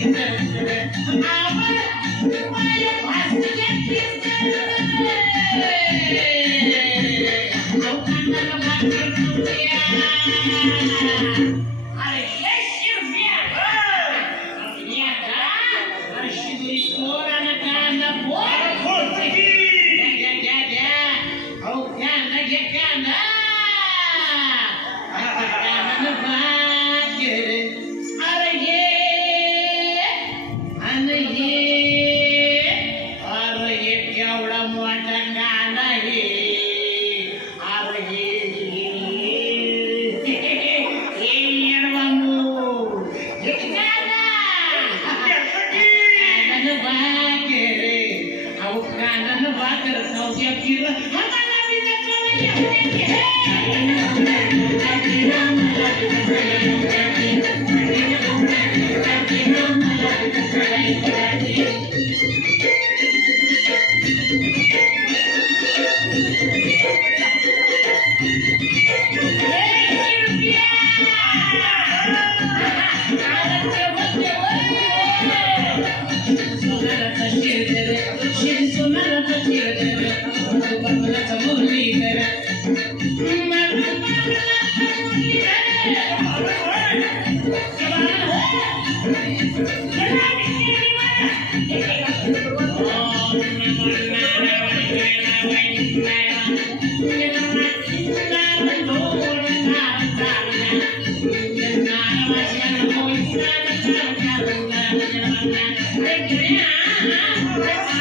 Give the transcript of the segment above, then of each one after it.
Yeah. Oh,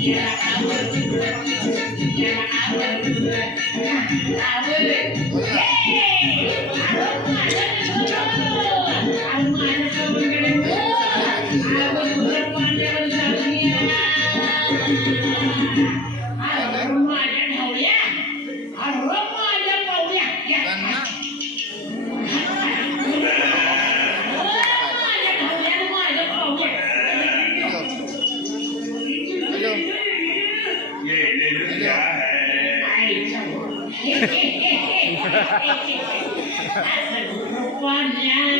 Yeah, I Yeah.